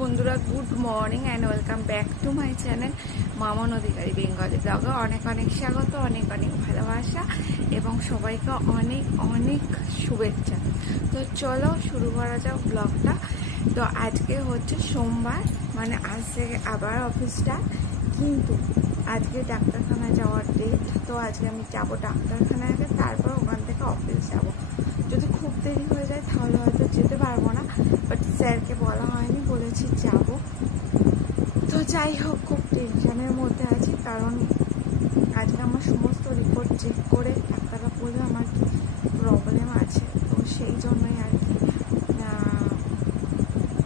বন্ধুরা good morning and welcome back to my channel Mamon Adhikari Bengali ব্লগে অনেক অনেক স্বাগত, অনেক অনেক ভালোবাসা এবং সবাইকে অনেক অনেক শুভেচ্ছা। তো চলো শুরু করা যাক ব্লগটা। তো আজকে হচ্ছে সোমবার, মানে আজ থেকে আবার অফিসটা, কিন্তু আজকে ডাক্তারখানায় যাওয়ার ডেট। তো আজকে আমি যাবো ডাক্তারখানায় আগে, তারপর ওখান থেকে অফিস যাব। যদি খুব দেরি হয়ে যায় তাহলে হয়তো যেতে পারবো না, বাট স্যারকে বলা হয়নি, বলেছি যাব। তো যাই হোক, খুব টেনশনের মধ্যে আছি, কারণ আজকে আমার সমস্ত রিপোর্ট চেক করে ডাক্তাররা বলবে আমার কি প্রবলেম আছে। তো সেই জন্যই আর কি,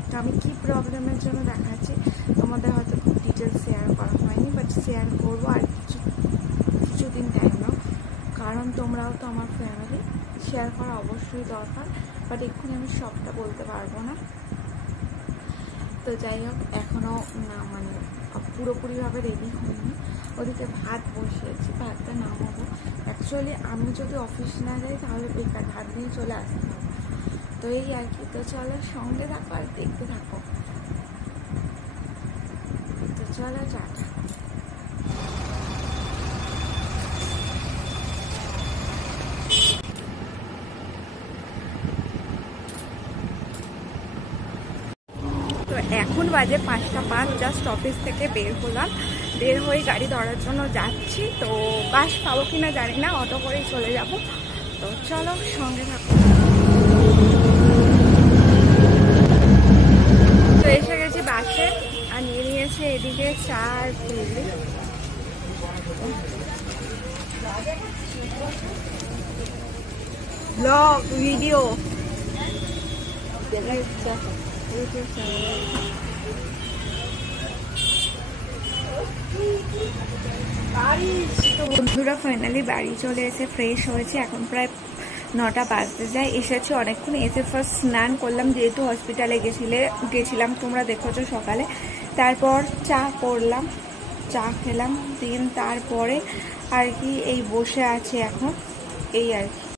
তো আমি কী প্রবলেমের জন্য দেখাচ্ছি তোমাদের হয়তো খুব ডিটেলস শেয়ার করা হয়নি, বাট শেয়ার করবো। আর কিছুদিন টাইম নাও, কারণ তোমরাও তো আমার ফ্যামিলি, শেয়ার করা অবশ্যই দরকার, বাট এক্ষুনি আমি সবটা বলতে পারবো না। তো যাই হোক, এখনও না মানে পুরোপুরিভাবে রেডি হইনি। ওদিকে ভাত বসিয়েছি, ভাতটা নামাবো। অ্যাকচুয়ালি আমি যদি অফিস না যাই তাহলে বেকার ভাত নিয়ে চলে আসতে হবে। তো এই আর কি। তো চলো সঙ্গে থাকো আর দেখতে থাকো। তো চলো টাটা। তো এখন বাজে 5:05, জাস্ট অফিস থেকে বের হলাম, বের হয়ে গাড়ি ধরার জন্য যাচ্ছি। তো বাস পাবো কিনা জানি না, অটো করেই চলে যাব। তো চলো সঙ্গে থাকো। তো এসে গেছি বাসে, আর নিয়ে নিয়েছে এদিকে 4 কেজি ব্লগ ভিডিও তো বন্ধুরা ফাইনালি বাড়ি চলে এসে ফ্রেশ হয়েছে। এখন প্রায় 9টা বাজতে যায়। এসেছি অনেকক্ষণ, এসে ফার্স্ট স্নান করলাম, যেহেতু হসপিটালে গেছিলাম তোমরা দেখেছো সকালে। তারপর চা করলাম, চা খেলাম, দিন তারপরে আর কি এই বসে আছে এখন, এই আর কি।